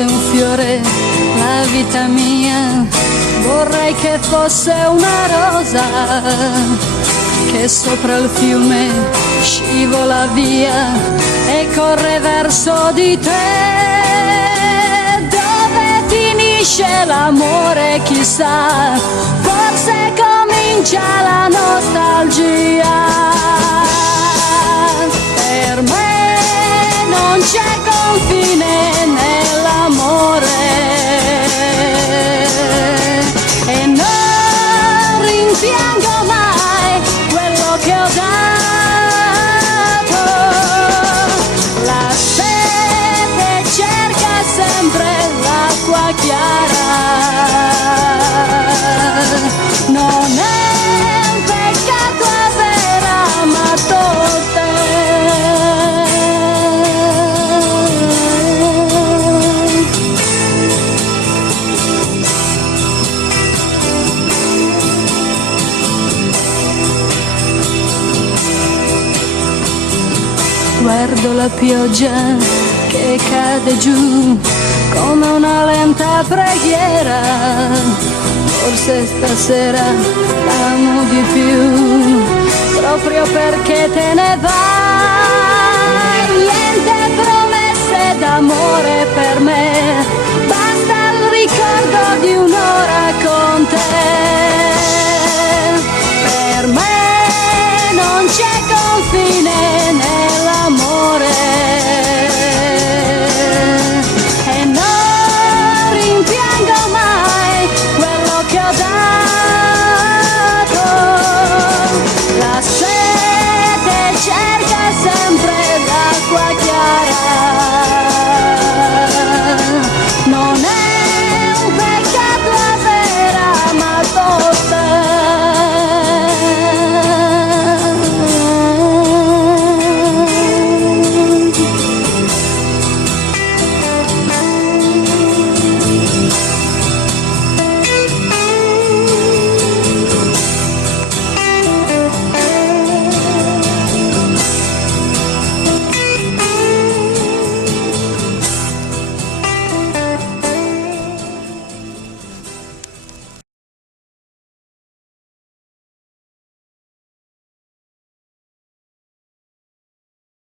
fosse un fiore la vita mia, vorrei che fosse una rosa che sopra il fiume scivola via e corre verso di te. Dove finisce l'amore chissà, forse comincia la nostalgia. Per me non c'è confine nell'amore e non rimpiango mai quello che ho dato. La sete cerca sempre l'acqua chiara, non è un peccato aver amato te. Guardo la pioggia che cade giù come una lenta preghiera, forse stasera l'amo di più, proprio perché te ne vai. Niente promesse d'amore per me,